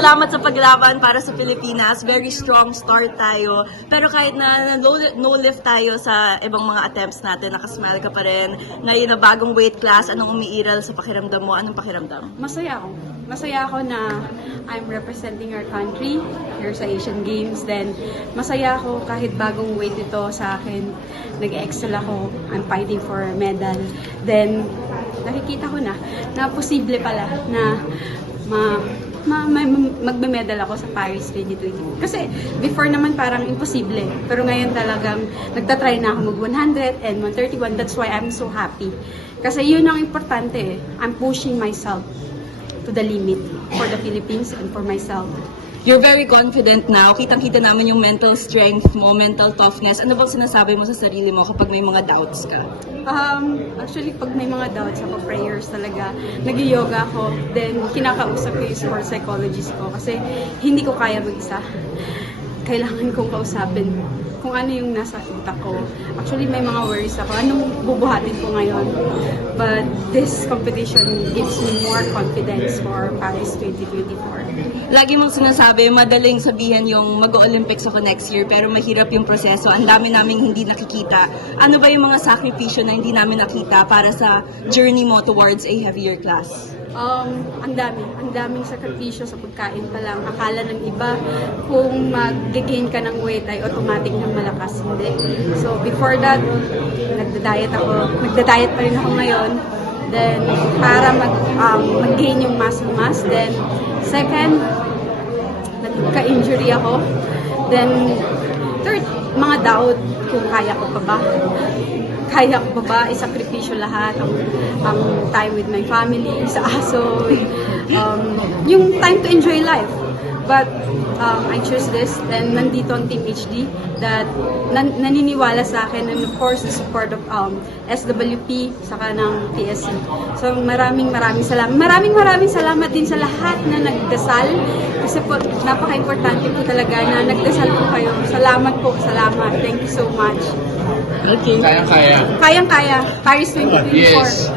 salamat sa paglaban para sa Pilipinas. Very strong start tayo. Pero kahit na no lift tayo sa ibang mga attempts natin, nakasmile ka pa rin. Ngayon na bagong weight class, anong umiiral sa pakiramdam mo? Anong pakiramdam? Masaya ako. Masaya ako na I'm representing our country here sa Asian Games. Then, masaya ako kahit bagong weight ito sa akin. Nag-excel ako. I'm fighting for a medal. Then, nakikita ko na posible pala na magme-medal ako sa Paris 2020. Kasi before naman parang imposible. Pero ngayon talagang nagtatry na ako mag-100 and 131. That's why I'm so happy. Kasi yun ang importante. I'm pushing myself to the limit for the Philippines and for myself. You're very confident now. Kitang-kita namin yung mental strength mo, mental toughness. Ano bang sinasabi mo sa sarili mo kapag may mga doubts ka? Actually, pag may mga doubts ako, prayers talaga, nag-yoga ako, then kinakausap ko yung sports psychologist ko kasi hindi ko kaya mag-isa. Kailangan kong kausapin kung ano yung nasa utak ko. Actually, may mga worries ako. Anong bubuhatin ko ngayon? But this competition gives me more confidence for Paris 2024. Lagi mong sinasabi, madaling sabihin yung mag-Olympics ako next year, pero mahirap yung proseso. Ang dami naming hindi nakikita. Ano ba yung mga sakripisyo na hindi namin nakita para sa journey mo towards a heavier class? Ang daming sakripisyo sa pagkain pa lang. Akala ng iba, kung mag-gain ka ng weight ay automatic ng malakas. Hindi. So, before that, nagda-diet ako. Nagda-diet pa rin ako ngayon. Then, para mag-gain yung muscle mass. Then, second, nagka-injury ako. Then, third, mga doubt kung kaya ko pa ba. Kaya ko pa ba isakripisyo lahat ang time with my family, sa aso, yung time to enjoy life. But I choose this, and nandito ang Team HD that naniniwala sa akin, and of course the support of SWP saka ng PSC. So maraming salamat. Maraming salamat din sa lahat na nagdasal kasi po napaka-importante po talaga na nagdasal po kayo. Salamat po, salamat. Thank you so much. Okay. Kayang-kaya. Kayang-kaya. Paris 2024. Yes.